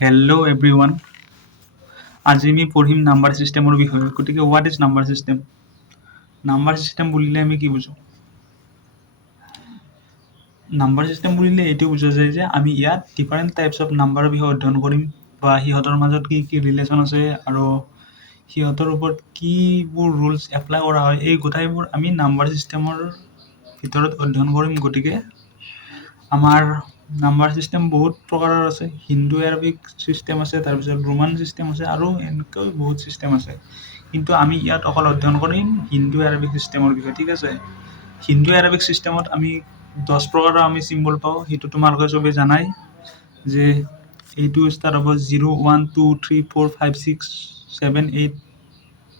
Hello everyone. আজি আমি পঢ়িম নাম্বাৰ ছিষ্টেমৰ বিষয়ে। গতিকে what is number system? Number system বুলিলে আমি কি বুজো? নাম্বাৰ ছিষ্টেম বুলিলে এইটো বুজা যায় যে আমি ইয়াত ডিফাৰেণ্ট টাইপছ অফ নাম্বাৰৰ বিষয়ে অধ্যয়ন কৰিম বা সিহঁতৰ মাজত কি কি ৰিলেশ্যন আছে আৰু সিহঁতৰ ওপৰত কিবোৰ ৰুলছ এপ্লাই কৰা হয় এই গোটাইবোৰ আমি নাম্বাৰ ছিষ্টেমৰ ভিতৰত অধ্যয়ন কৰিম। গতিকে আমাৰ নাম্বাৰ ছিষ্টেম বহুত প্ৰকাৰৰ আছে। হিন্দু এৰাবিক ছিষ্টেম আছে, তাৰপিছত ৰোমান ছিষ্টেম আছে আৰু এনেকৈ বহুত ছিষ্টেম আছে। কিন্তু আমি ইয়াত অকল অধ্যয়ন কৰিম হিন্দু এৰাবিক ছিষ্টেমৰ বিষয়ে, ঠিক আছে? হিন্দু এৰাবিক ছিষ্টেমত আমি 10 প্ৰকাৰৰ আমি চিম্বল পাওঁ। সেইটো তোমালোকে চবেই জানাই যে এইটো ষ্টাৰ্ট হ'ব 0, 1, 2, 3, 4, 5, 6, 7, 8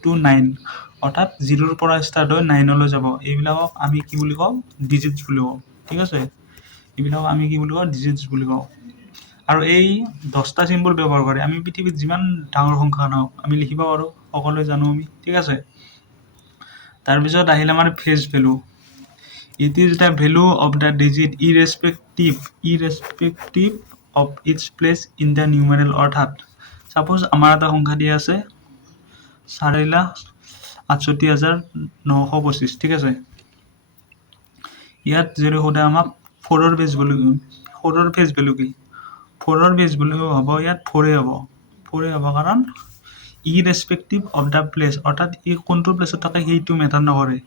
to 9, অৰ্থাৎ 0ৰ পৰা ষ্টাৰ্ট হৈ 9লৈ যাব। এইবিলাকক আমি কি বুলি কওঁ? ডিজিটছ বুলি কওঁ, ঠিক আছে? এইবিলাকক আমি কি বুলি কওঁ? ডিজিটছ বুলি কওঁ। আৰু এই 10টা চিম্বল ব্যৱহাৰ কৰি আমি পৃথিৱীত যিমান ডাঙৰ সংখ্যা নহওক আমি লিখিব পাৰোঁ, সকলোৱে জানো আমি, ঠিক আছে? তাৰপিছত আহিল আমাৰ face value. It is the value of the digit irrespective of its place in the numeral, অৰ্থাৎ সাপোজ আমাৰ এটা সংখ্যা দিয়া আছে 4,68,925, ঠিক আছে? ইয়াত যদি সোধে আমাক 4ৰ বেছ ভেলু কি? 4ৰ বেছ ভেলু কি? 4ৰ বেছ ভেলু হ'ব ইয়াত 4 হ'ব। 4 হ'ব কাৰণ ইৰেছপেক্টিভ অফ দ্য প্লেচ, অৰ্থাৎ ই কোনটো প্লেচত থাকে সেইটো মেটাৰ নকৰে।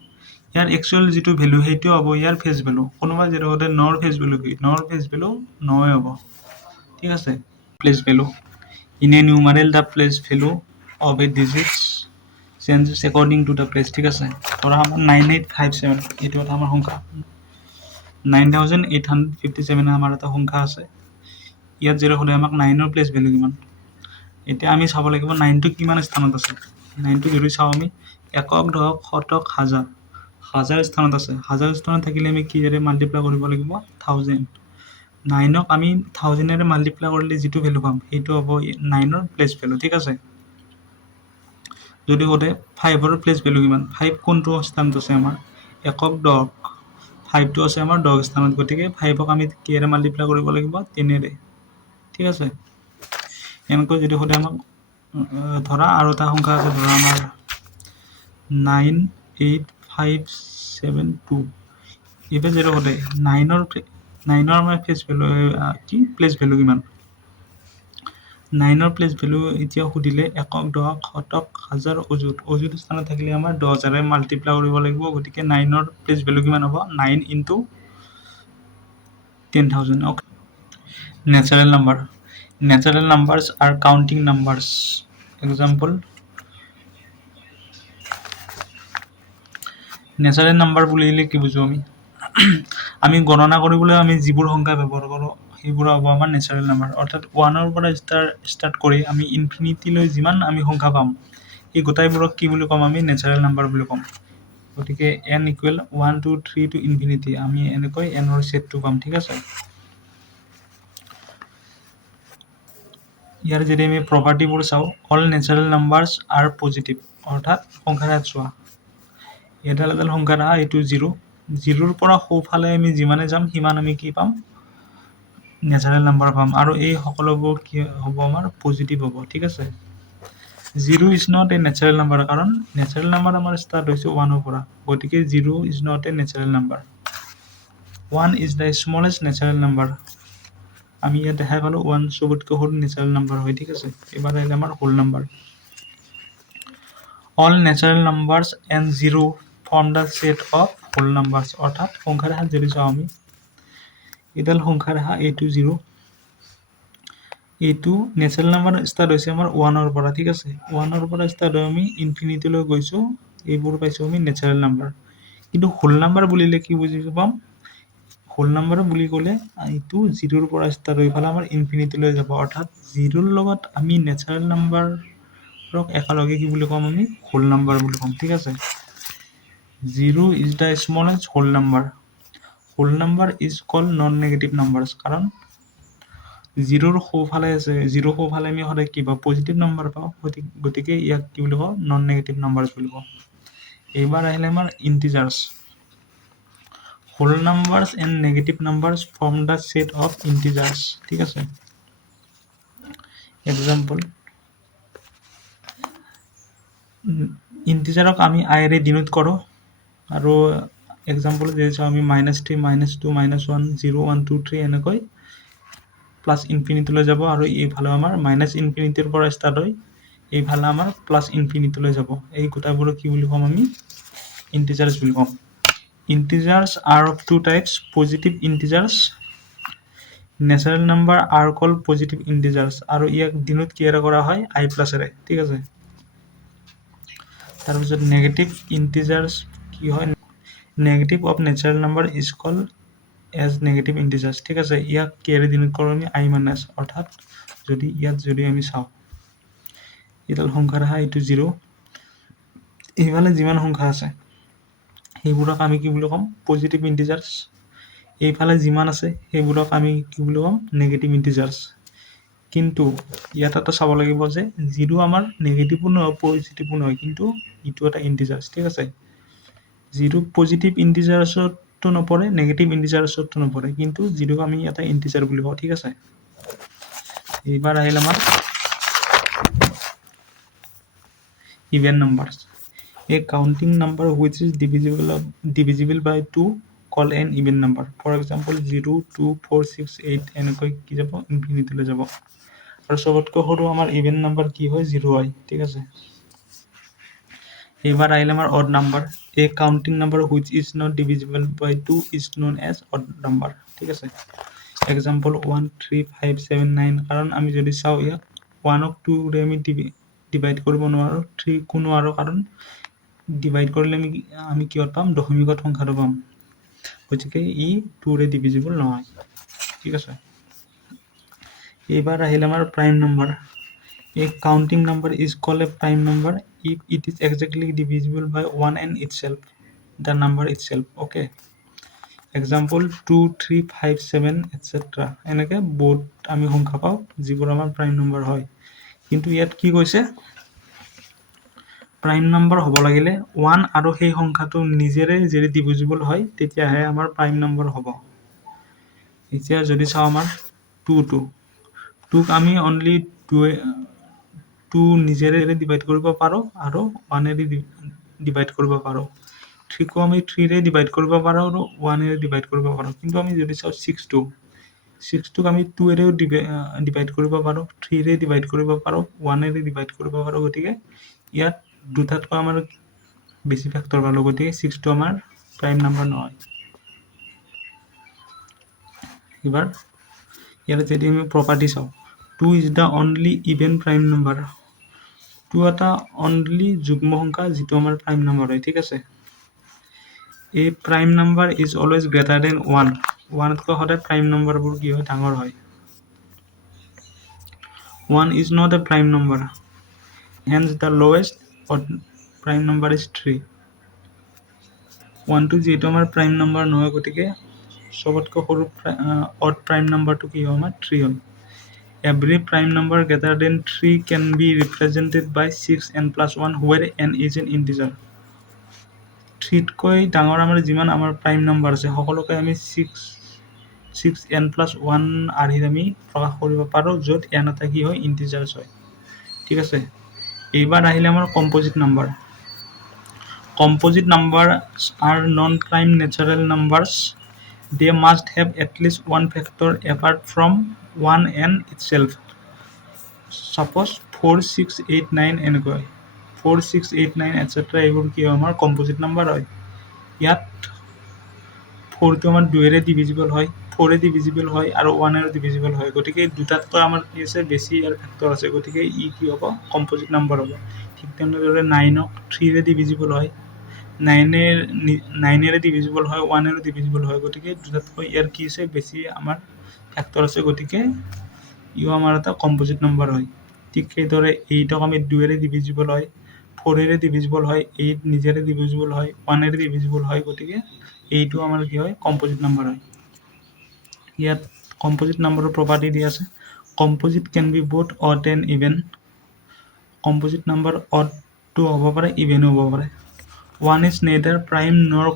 ইয়াৰ একচুৱেল যিটো ভেলু সেইটো হ'ব ইয়াৰ ফেচ ভেলু। কোনোবাই যদি সোধে নৰ ফেচ ভেলু কি? নৰ ফেচ ভেলু 9 হ'ব, ঠিক আছে? Place value in a numeral the place value of a digits changes according to the place, ঠিক আছে? ধৰা আমাৰ 9857 এইটো এটা আমাৰ সংখ্যা, 9857 আমাৰ এটা সংখ্যা আছে। ইয়াত যদি সোধে আমাক 9ৰ প্লেচ ভেলু কিমান, এতিয়া আমি চাব লাগিব 9টো কিমান স্থানত আছে। 9টো যদি চাওঁ আমি একক, দশক, শতক, হাজাৰ, হাজাৰ স্থানত আছে। হাজাৰ স্থানত থাকিলে আমি কিহেৰে মাল্টিপ্লাই কৰিব লাগিব? 1000। 9ক আমি 1000এৰে মাল্টিপ্লাই কৰিলে যিটো ভেলু পাম সেইটো হ'ব 9ৰ প্লেচ ভেলু, ঠিক আছে? যদি সোধে 5ৰ প্লেচ ভেলু কিমান, 5 কোনটো স্থানত আছে আমাৰ? একক, দশক, 5টো আছে আমাৰ 10 স্থানত। গতিকে 5ক আমি কিহেৰে মাল্টিপ্লাই কৰিব লাগিব? 3ৰে, ঠিক আছে? এনেকৈ যদি সোধে আমাক ধৰা আৰু এটা সংখ্যা আছে, ধৰা আমাৰ 98572, এইবাৰ যদি সোধে 9ৰ আমাৰ প্লেচ ভেলু কি? প্লেচ ভেলু কিমান? 9ৰ প্লেচ ভেলু এতিয়া সুধিলে একক, দশক, শতক, হাজাৰ, অযুত। অযুত স্থানত থাকিলে আমাৰ 10,000ৰে মাল্টিপ্লাই কৰিব লাগিব। গতিকে 9ৰ প্লেচ ভেলু কিমান হ'ব? 9 into 10,000. Okay. Natural number. Natural numbers are counting numbers. Example, natural number বুলিলে কি বুজো আমি? আমি গণনা কৰিবলৈ আমি যিবোৰ সংখ্যা ব্যৱহাৰ কৰোঁ সেইবোৰ হ'ব আমাৰ নেচাৰেল নাম্বাৰ। অৰ্থাৎ 1ৰ পৰা ষ্টাৰ্ট কৰি আমি ইনফিনিটিলৈ যিমান আমি সংখ্যা পাম এই গোটাইবোৰক কি বুলি ক'ম? আমি নেচাৰেল নাম্বাৰ বুলি ক'ম। গতিকে n ইকুৱেল 1 2 3 to ইনফিনিটি, আমি এনেকৈ nৰ ছেটটো পাম, ঠিক আছে? ইয়াৰ যদি আমি প্ৰপাৰ্টিবোৰ চাওঁ, all natural numbers R positive, অৰ্থাৎ সংখ্যাৰ ইয়াত চোৱা এডাল এডাল সংখ্যাৰ এইটো 0, 0ৰ পৰা সোঁফালে আমি যিমানে যাম সিমান আমি কি পাম? নেচাৰেল নাম্বাৰ পাম। আৰু এই সকলোবোৰ কি হ'ব? আমাৰ পজিটিভ হ'ব, ঠিক আছে? 0 is not a natural number, কাৰণ নেচাৰেল নাম্বাৰ আমাৰ ষ্টাৰ্ট হৈছে 1ৰ পৰা। গতিকে 0 is not a natural number. 1 is the smallest natural number. আমি ইয়াত দেখাই পালোঁ 1 চবতকৈ সৰু নেচাৰেল নাম্বাৰ হয়, ঠিক আছে? এবাৰ আহিলে আমাৰ whole number. All natural numbers and 0 form the set of whole numbers, অৰ্থাৎ সংখ্যা ৰেখাত যদি চাওঁ আমি এইডাল সংখ্যা ৰেখা এইটো 0, এইটো নেচাৰেল নাম্বাৰ ষ্টাৰ্ট হৈছে আমাৰ 1ৰ পৰা, ঠিক আছে? 1ৰ পৰা ষ্টাৰ্ট হৈ আমি ইনফিনিটিলৈ গৈছোঁ, এইবোৰ পাইছোঁ আমি নেচাৰেল নাম্বাৰ। কিন্তু হোল নাম্বাৰ বুলিলে কি বুজি পাম? হোল নাম্বাৰ বুলি ক'লে এইটো 0ৰ পৰা ষ্টাৰ্ট হৈ পেলাই আমাৰ ইনফিনিটিলৈ যাব, অৰ্থাৎ 0ৰ লগত আমি নেচাৰেল নাম্বাৰক একেলগে কি বুলি ক'ম? আমি হোল নাম্বাৰ বুলি ক'ম, ঠিক আছে? 0 is the smallest whole number. Whole number is called non negative numbers, কাৰণ 0ৰ সোঁফালে আছে, 0 সোঁফালে আমি সদায় কি পাওঁ? পজিটিভ নাম্বাৰ পাওঁ। গতিকে ইয়াক কি বুলি কওঁ? নন নেগেটিভ নাম্বাৰ্ছ বুলি কওঁ। এইবাৰ আহিলে আমাৰ integers. Whole numbers and negative numbers form the set of integers, ঠিক আছে? এক্সাম্পল ইন্টিজাৰক আমি আইৰে ডিনোট কৰোঁ আৰু এক্সাম্পল যদি চাওঁ আমি -3 -2 -1 0 1 2 3 এনেকৈ প্লাছ ইনফিনিটিলৈ যাব আৰু এইফালে আমাৰ -ইনফিনিটিৰ পৰা ষ্টাৰ্ট হৈ এইফালে আমাৰ প্লাছ ইনফিনিটিলৈ যাব। এই গোটাইবোৰক কি বুলি ক'ম আমি? ইন্টিজাৰ্ছ বুলি ক'ম। Integers are of two types, positive integers. Natural number are called positive integers আৰু ইয়াক ডিনোট কিহেৰে কৰা হয়? I প্লাছেৰে, ঠিক আছে। তাৰপিছত নেগেটিভ ইন্টিজাৰ্ছ কি হয়? Negative of natural number is called as negative integers, ঠিক আছে। ইয়াক কিহেৰে ডিনোট কৰোঁ আমি? I মাইনাছ, অৰ্থাৎ যদি আমি চাওঁ এইডাল সংখ্যা দেখা এইটো 0, এইফালে যিমান সংখ্যা আছে সেইবোৰক আমি কি বুলি ক'ম? পজিটিভ ইন্টিজাৰ্ছ। এইফালে যিমান আছে সেইবোৰক আমি কি বুলি ক'ম? নেগেটিভ ইন্টিজাৰ্ছ। কিন্তু ইয়াত এটা চাব লাগিব যে 0 আমাৰ নেগেটিভো নহয় পজিটিভো নহয়, কিন্তু ইটো এটা ইন্টিজাৰ্ছ, ঠিক আছে। 0 পজিটিভ ইন্টিজাৰ্ছতো নপৰে, নেগেটিভ ইন্টিজাৰ্ছতো নপৰে, কিন্তু 0ক আমি এটা ইন্টিজাৰ বুলি কওঁ, ঠিক আছে। এইবাৰ আহিল আমাৰ even numbers. A counting number which is divisible by 2 called an even number. For example 0 2 4 6 8 এনেকৈ কি যাব? ইনফিনিটিলৈ যাব। আৰু সবতকৈ সৰু আমাৰ ইভেন নাম্বাৰ কি হয়? 0 হয়, ঠিক আছে। এইবাৰ আহিল আমাৰ odd number. A counting number which is not divisible by 2 is known as odd number, ঠিক আছে। এক্সাম্পল 1 3 5 7 9, কাৰণ আমি যদি চাওঁ ইয়াত 1ক 2ৰে আমি ডিভাইড কৰিব নোৱাৰোঁ, 3কো নোৱাৰোঁ, কাৰণ ডিভাইড কৰিলে আমি কিহত পাম? দশমিকত সংখ্যাটো পাম, গতিকে ই 2ৰে ডিভিজিবল নহয়, ঠিক আছে। এইবাৰ আহিল আমাৰ prime number. A counting number is called a prime number if it is exactly divisible by 1 and itself, the number itself, okay. Example 2 3 5 7 etc. এনেকৈ বহুত আমি সংখ্যা পাওঁ যিবোৰ আমাৰ প্ৰাইম নম্বৰ হয়। কিন্তু ইয়াত কি কৈছে? প্ৰাইম নম্বৰ হ'ব লাগিলে 1 আৰু সেই সংখ্যাটো নিজেৰে যদি ডিভিজিবল হয় তেতিয়াহে আমাৰ প্ৰাইম নম্বৰ হ'ব। এতিয়া যদি চাওঁ আমাৰ 2ক আমি অনলি 2 নিজেৰে ডিভাইড কৰিব পাৰোঁ আৰু 1এৰে ডিভাইড কৰিব পাৰোঁ। 3কো আমি 3ৰে ডিভাইড কৰিব পাৰোঁ আৰু 1এৰে ডিভাইড কৰিব পাৰোঁ। কিন্তু আমি যদি চাওঁ 6টোক আমি 2এৰেও ডিভাইড কৰিব পাৰোঁ, 3ৰে ডিভাইড কৰিব পাৰোঁ, 1এৰে ডিভাইড কৰিব পাৰোঁ। গতিকে ইয়াত দুটাতকৈ আমাৰ বেছি ফেক্টৰ পালোঁ, গতিকে 6টো আমাৰ প্ৰাইম নাম্বাৰ নহয়। এবাৰ ইয়াত যদি আমি প্ৰপাৰ্টি চাওঁ, 2 is the only even prime number. 2 এটা অনলি যুগ্ম সংখ্যা যিটো আমাৰ প্ৰাইম নাম্বাৰ হয়, ঠিক আছে। A prime number is always greater than 1. 1তকৈ সদায় প্ৰাইম নম্বৰবোৰ কি হয়? ডাঙৰ হয়। 1 is not a prime number. Hence the lowest odd prime number is 3. 1টো যিহেতু আমাৰ প্ৰাইম নম্বৰ নহয়, গতিকে সবতকৈ সৰু অড প্ৰাইম নম্বৰটো কি হয়? আমাৰ 3 হয়। Every prime number greater than 3 can be represented by 6n plus 1 where n is an integer. 3তকৈ ডাঙৰ আমাৰ যিমান আমাৰ প্ৰাইম নম্বৰ আছে সকলোকে আমি 6n plus 1 আৰ্হিত আমি প্ৰকাশ কৰিব পাৰোঁ, য'ত n এটা কি হয়? ইন্টিজাৰ্ছ হয়, ঠিক আছে। এইবাৰ আহিলে আমাৰ composite number. Composite numbers are non-prime natural numbers. They must have at least one factor apart from 1 and itself. Suppose 4 6 8 9 এনেকৈ 4 6 8 9 etc. এইবোৰ কি হয়? আমাৰ কম্পজিট নাম্বাৰ হয়। ইয়াত 4টো আমাৰ 2এৰে ডিভিজিবল হয়, 4এ ডিভিজিবল হয় আৰু 1এৰে ডিভিজিবল হয়। গতিকে দুটাতকৈ আমাৰ কি আছে? বেছি ইয়াৰ ফেক্টৰ আছে, গতিকে ই কি হ'ব? কম্পজিট নাম্বাৰ হ'ব। ঠিক তেনেদৰে 9ক 3ৰে ডিভিজিবল হয়, 9এৰে ডিভিজিবল হয়, 1এৰে ডিভিজিবল হয়। গতিকে দুটাতকৈ ইয়াৰ কি আছে? বেছি আমাৰ ফেক্টৰ আছে, গতিকে ইও আমাৰ এটা কম্পজিট নাম্বাৰ হয়। ঠিক সেইদৰে 8ক আমি 2এৰে ডিভিজিবল হয়, 4এৰে ডিভিজিবল হয়, 8 নিজেৰে ডিভিজিবল হয়, 1এৰে ডিভিজিবল হয়। গতিকে এইটো আমাৰ কি হয়? কম্পজিট নাম্বাৰ হয়। ইয়াত কম্পজিট নাম্বাৰৰ প্ৰপাৰ্টি দিয়া আছে। Composite can be both odd and even. Composite number অডটো হ'ব পাৰে, ইভেনো হ'ব পাৰে। 1 is neither prime nor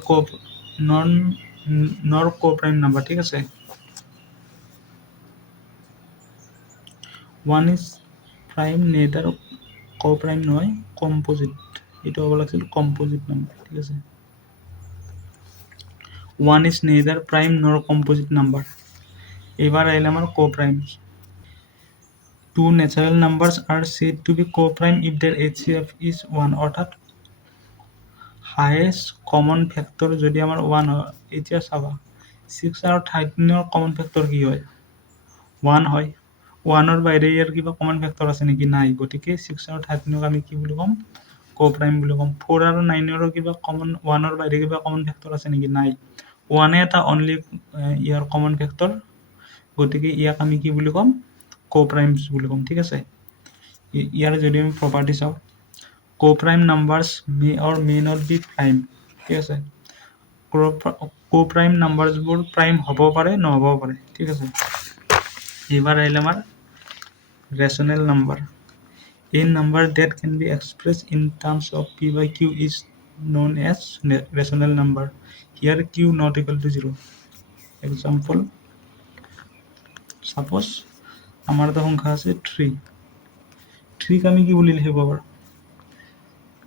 co-prime number, ঠিক আছে। 1 is প্ৰাইম নেইদাৰ কোপ্ৰাইম নহয় কম্পোজিট এইটো হ'ব লাগিছিল কম্পোজিট নাম্বাৰ ঠিক আছে 1 is neither prime nor composite number এবার আহিল আমার কোপ্রাইম two natural numbers are said to be co-prime if their HCF is 1 অর্থাৎ highest common factor যদি আমার 1 হয় এতিয়া চাবা 6 আৰু 13 ৰ common factor কি হয় 1 হয় 1 ৰ বাইৰে ইয়াৰ কিবা common factor আছে নেকি নাই গতিকে 6 আৰু 13 ক আমি কি বুলি কম co-prime বুলি কম 4 আৰু 9 ৰ কিবা common 1 ৰ বাইৰে কিবা common factor আছে নেকি নাই 1 এটা only ইয়াৰ common factor গতিকে ইয়াক আমি কি বুলি কম co-primes বুলি কম ঠিক আছে ইয়াৰ যদি আমি property চাও co-prime numbers may or may not be prime ঠিক আছে co-prime numbers বোৰ prime হ'ব পাৰে নহ'ব পাৰে ঠিক আছে এবাৰ আহিল আমাৰ rational number a number that can be expressed in terms of p by q is known as rational number here q not equal to 0 example suppose আমার এটা সংখ্যা আছে 3 3 আমি কি বুলি লিখিব পাৰো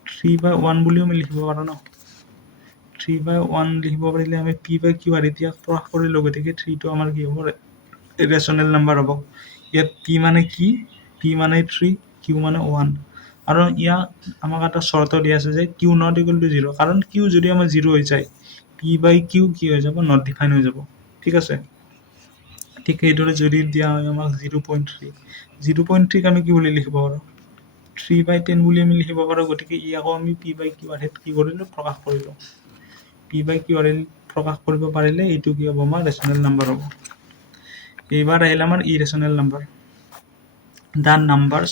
3 by 1 বুলিও আমি লিখিব পাৰো ন 3 by 1 লিখিব পাৰিলে আমি p by q আৰু এতিয়া প্ৰকাশ কৰিলো গতিকে 3 টো আমাৰ কি হ'ব ৰেচনেল নাম্বাৰ হ'ব ইয়াত p মানে কি p মানে 3 q মানে 1 আৰু ইয়া আমাক এটা শৰ্ত দিয়া আছে যে q not equal to 0 কাৰণ q যদি আমাৰ 0 হৈ যায় p by q কি হৈ যাব not defined হৈ যাব ঠিক আছে ঠিক এইদৰে যদি দিয়া হয় আমাক 0.3 0.3 ক আমি কি বুলি লিখিব পাৰো 3 by 10 বুলি আমি লিখিব পাৰো গতিকে ইয়াকো আমি p by q আৰু কি কৰিলো প্ৰকাশ কৰিলো p by q আৰু প্ৰকাশ কৰিব পাৰিলে এইটো কি হ'ব আমাৰ ৰেচনেল নাম্বাৰ হ'ব এবাৰ আহিল আমাৰ ইৰেচনেল number the numbers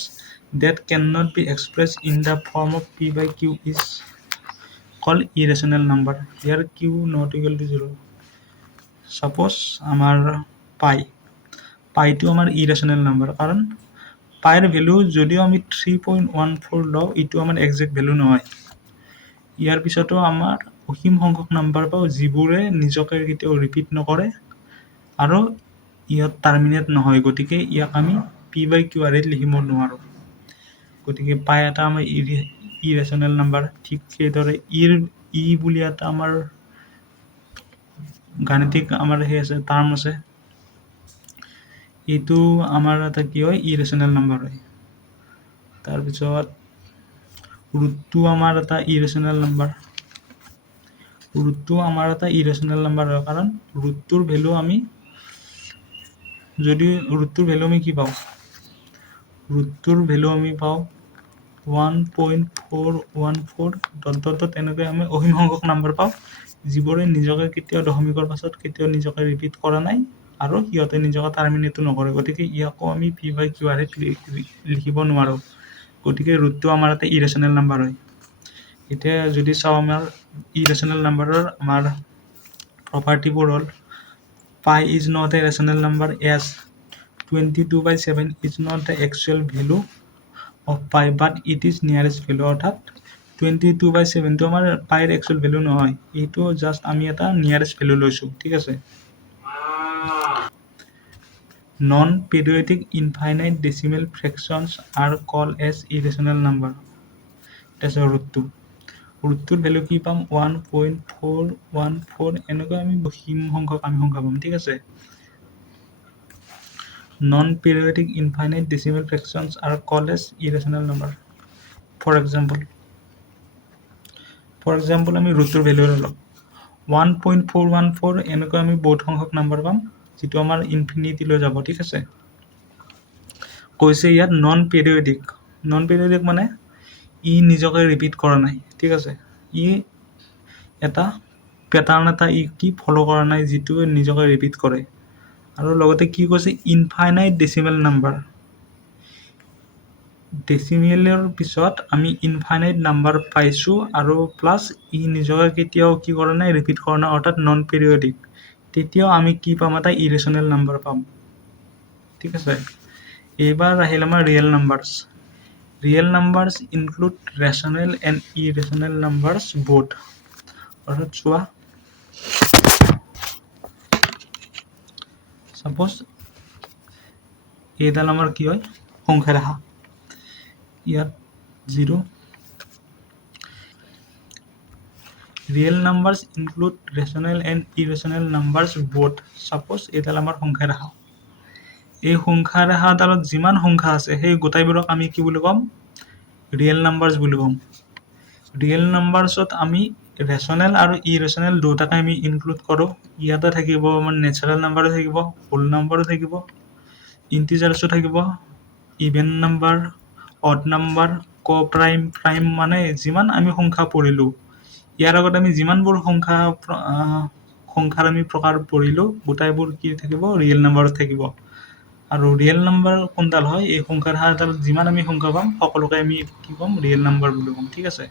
that cannot be expressed in the form of p by q is called irrational number here q not equal to 0 suppose আমাৰ পাইটো আমাৰ ইৰেচনেল নাম্বাৰ কাৰণ পাইৰ ভ্যালু যদিও আমি 3.14 লও ইটো আমাৰ এক্সাক্ট ভ্যালু নহয় ইয়াৰ পিছতো আমাৰ অসীম সংখ্যক নাম্বাৰ পাও যিবোৰে নিজকে কেতিয়াও ৰিপিট নকৰে আৰু ইয়াত টাৰ্মিনেট নহয় গতিকে ইয়াক আমি p by q আৰু লিখিব নোৱাৰো গতিকে পাই এটা আমাৰ ইৰেচনেল নাম্বাৰ ঠিক সেইদৰে ই বুলি এটা আমাৰ গাণিতিক আমাৰ হে আছে টাৰ্ম আছে এইটো আমাৰ এটা কি হয় ইৰেচনেল নাম্বাৰ হয় তাৰ পিছত ৰুটটো আমাৰ এটা ইৰেচনেল নাম্বাৰ হয় কাৰণ ৰুটটোৰ ভ্যালু আমি যদি ৰুটটোৰ ভ্যালু আমি কি পাও ৰুটটোৰ ভ্যালু আমি পাও 1.414 তেনেকৈ আমি অসীম সংখ্যক নাম্বাৰ পাও যিবোৰে নিজকে কেতিয়াও দশমিকৰ পাছত কেতিয়াও নিজকে ৰিপিট কৰা নাই আৰু সিহঁতে নিজকে টাৰ্মিনেট নকৰে গতিকে ইয়াকো আমি p by q আৰু লিখিব নোৱাৰো গতিকে ৰুটটো আমাৰ এটা ইৰেচনেল নাম্বাৰ হয় এতিয়া যদি চাও আমাৰ ইৰেচনেল নাম্বাৰৰ আমাৰ প্ৰপাৰ্টিবোৰ হ'ল pi is not a rational number as 22/7 is not the actual value of pi but it is nearest value অর্থাৎ 22/7 তো আমাৰ পাইৰ actual value নহয় এইটো জাস্ট আমি এটা nearest value লৈছো ঠিক আছে non periodic infinite decimal fractions are called as irrational number that's a ৰুটটোৰ ভ্যালু কি পাম 1.414 এনেকৈ আমি অসীম সংখ্যক আমি সংখ্যা পাম ঠিক আছে non periodic infinite decimal fractions are called as irrational number for example আমি ৰুটটোৰ ভ্যালু লম 1.414 এনেকৈ আমি বহুত সংখ্যক নাম্বাৰ পাম যেটো আমাৰ ইনফিনিটি লৈ যাব ঠিক আছে কৈছে ইয়াত নন পেৰিয়ডিক মানে ই নিজকে ৰিপিট কৰা নাই ঠিক আছে ই এটা প্যাটাৰ্ন এটা ই কি ফলো কৰা নাই যেটো নিজকে ৰিপিট কৰে আৰু লগতে কি কৈছে ইনফাইনাইট ডেসিমেল নাম্বাৰ ডেসিমেলৰ পিছত আমি ইনফাইনাইট নাম্বাৰ পাইছো আৰু প্লাস ই নিজকে কেতিয়াও কি কৰা নাই ৰিপিট কৰা নাই অৰ্থাৎ নন পেৰিয়ডিক তেতিয়াও আমি কি পাম এটা ইৰেচনেল নাম্বাৰ পাম ঠিক আছে এবাৰ আহিল আমাৰ real numbers include rational and irrational numbers both অৰ্থাৎ চোৱা suppose এইডাল আমাৰ কি হয় সংখ্যা ৰেখা ইয়াত 0 real numbers include rational and irrational numbers both shapes এইডাল আমাৰ সংখ্যা ৰেখা এই সংখ্যা ৰেখাডালত যিমান সংখ্যা আছে সেই গোটাইবোৰক আমি কি বুলি ক'ম ৰিয়েল নাম্বাৰছ বুলি ক'ম ৰিয়েল নাম্বাৰছত আমি ৰেচনেল আৰু ইৰেচনেল দুটাকে আমি ইনক্লুড কৰোঁ ইয়াতে থাকিব আমাৰ নেচাৰেল নাম্বাৰো থাকিব হোল নাম্বাৰো থাকিব ইণ্টিজাৰ্ছো থাকিব even number odd number prime মানে যিমান আমি সংখ্যা পঢ়িলোঁ ইয়াৰ আগত আমি যিমানবোৰ সংখ্যাৰ আমি প্ৰকাৰ পঢ়িলোঁ গোটাইবোৰ কি থাকিব ৰিয়েল নাম্বাৰত থাকিব আৰু ৰিয়েল নাম্বাৰ কোনডাল হয় এই সংখ্যাৰ ৰেখাডালত যিমান আমি সংখ্যা পাম সকলোকে আমি কি ক'ম ৰিয়েল নাম্বাৰ বুলি ক'ম ঠিক আছে